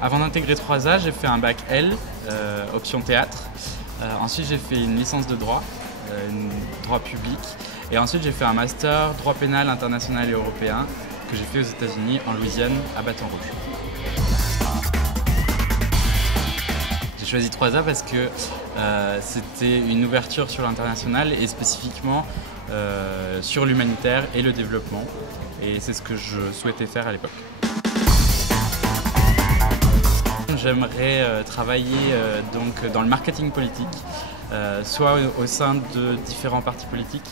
Avant d'intégrer 3A, j'ai fait un bac L, option théâtre. Ensuite, j'ai fait une licence de droit, droit public. Et ensuite, j'ai fait un master droit pénal international et européen que j'ai fait aux États-Unis, en Louisiane, à Baton Rouge. J'ai choisi 3A parce que c'était une ouverture sur l'international et spécifiquement sur l'humanitaire et le développement. Et c'est ce que je souhaitais faire à l'époque. J'aimerais travailler donc dans le marketing politique, soit au sein de différents partis politiques,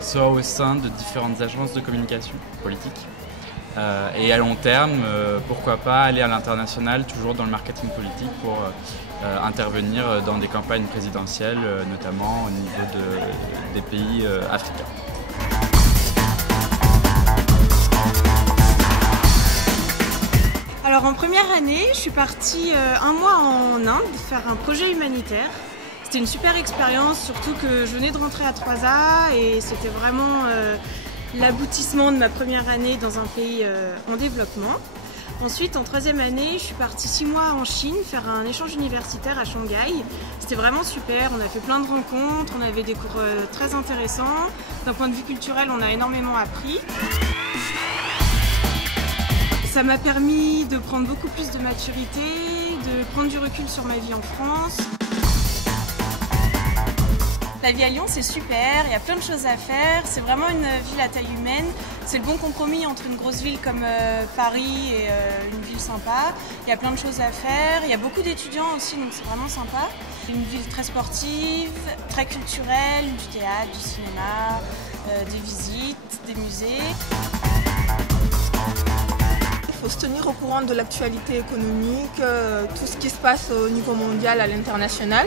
soit au sein de différentes agences de communication politique. Et à long terme, pourquoi pas aller à l'international, toujours dans le marketing politique, pour intervenir dans des campagnes présidentielles, notamment au niveau des pays africains. Alors en première année, je suis partie un mois en Inde faire un projet humanitaire. C'était une super expérience, surtout que je venais de rentrer à 3A et c'était vraiment l'aboutissement de ma première année dans un pays en développement. Ensuite, en troisième année, je suis partie 6 mois en Chine faire un échange universitaire à Shanghai. C'était vraiment super, on a fait plein de rencontres, on avait des cours très intéressants. D'un point de vue culturel, on a énormément appris. Ça m'a permis de prendre beaucoup plus de maturité, de prendre du recul sur ma vie en France. La vie à Lyon, c'est super, il y a plein de choses à faire, c'est vraiment une ville à taille humaine. C'est le bon compromis entre une grosse ville comme Paris et une ville sympa. Il y a plein de choses à faire, il y a beaucoup d'étudiants aussi, donc c'est vraiment sympa. Une ville très sportive, très culturelle, du théâtre, du cinéma, des visites, des musées. Il faut se tenir au courant de l'actualité économique, tout ce qui se passe au niveau mondial, à l'international,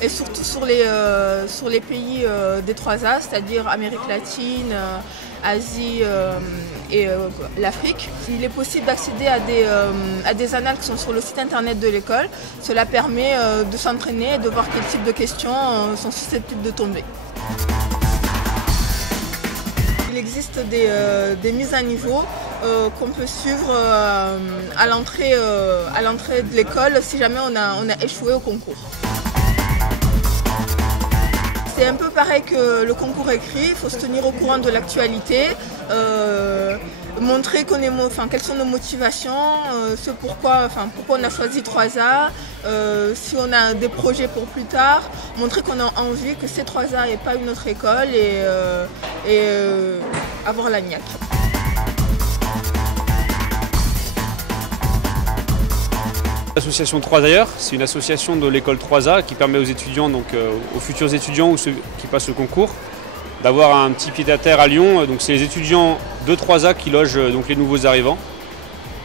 et surtout sur les pays des 3A, c'est-à-dire Amérique latine, Asie et l'Afrique. Il est possible d'accéder à des annales qui sont sur le site internet de l'école. Cela permet de s'entraîner et de voir quel type de questions sont susceptibles de tomber. Il existe des mises à niveau qu'on peut suivre à l'entrée de l'école si jamais on a échoué au concours. C'est un peu pareil que le concours écrit, il faut se tenir au courant de l'actualité, montrer quelles sont nos motivations, pourquoi on a choisi 3A, si on a des projets pour plus tard, montrer qu'on a envie que c'est 3A et pas une autre école et avoir la niaque. L'association 3 d'ailleurs, c'est une association de l'école 3A qui permet aux étudiants, donc aux futurs étudiants ou ceux qui passent le concours, d'avoir un petit pied-à-terre à Lyon. Donc c'est les étudiants de 3A qui logent donc les nouveaux arrivants.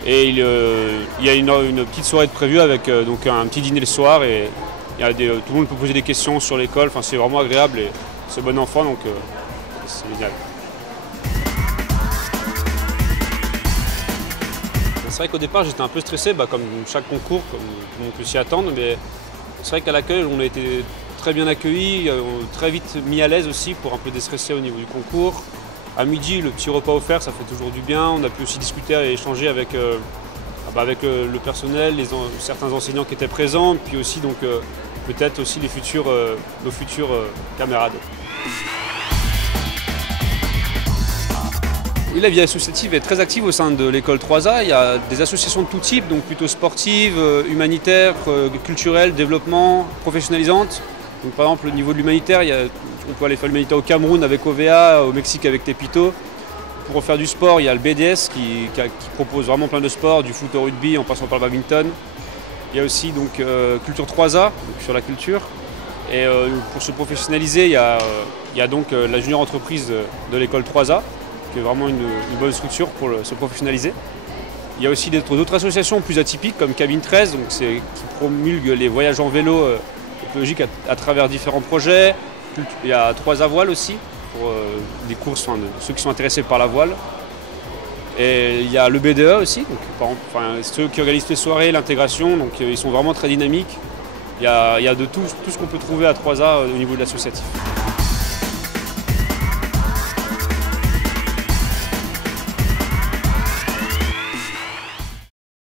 Et il y a une petite soirée de prévue avec donc un petit dîner le soir et tout le monde peut poser des questions sur l'école. Enfin, c'est vraiment agréable et c'est bon enfant, donc c'est génial. C'est vrai qu'au départ j'étais un peu stressé, comme chaque concours, comme on peut s'y attendre, mais c'est vrai qu'à l'accueil on a été très bien accueillis, très vite mis à l'aise aussi pour un peu déstresser au niveau du concours. À midi, le petit repas offert, ça fait toujours du bien. On a pu aussi discuter et échanger avec le personnel, certains enseignants qui étaient présents, puis aussi donc peut-être aussi nos futurs camarades. Oui, la vie associative est très active au sein de l'école 3A. Il y a des associations de tout type, donc plutôt sportives, humanitaires, culturelles, développement, professionnalisantes. Donc, par exemple, au niveau de l'humanitaire, on peut aller faire l'humanitaire au Cameroun avec OVA, au Mexique avec Tepito. Pour faire du sport, il y a le BDS qui propose vraiment plein de sports, du foot au rugby en passant par le badminton. Il y a aussi donc, Culture 3A, donc sur la culture. Et pour se professionnaliser, il y a donc la junior entreprise de l'école 3A. Qui est vraiment une bonne structure pour se professionnaliser. Il y a aussi d'autres associations plus atypiques comme Cabine 13, donc qui promulguent les voyages en vélo écologique à travers différents projets. Il y a 3A Voile aussi, pour des courses, de ceux qui sont intéressés par la voile. Et il y a le BDE aussi, donc, par exemple, ceux qui organisent les soirées, l'intégration, donc ils sont vraiment très dynamiques. Il y a de tout ce qu'on peut trouver à 3A au niveau de l'associatif.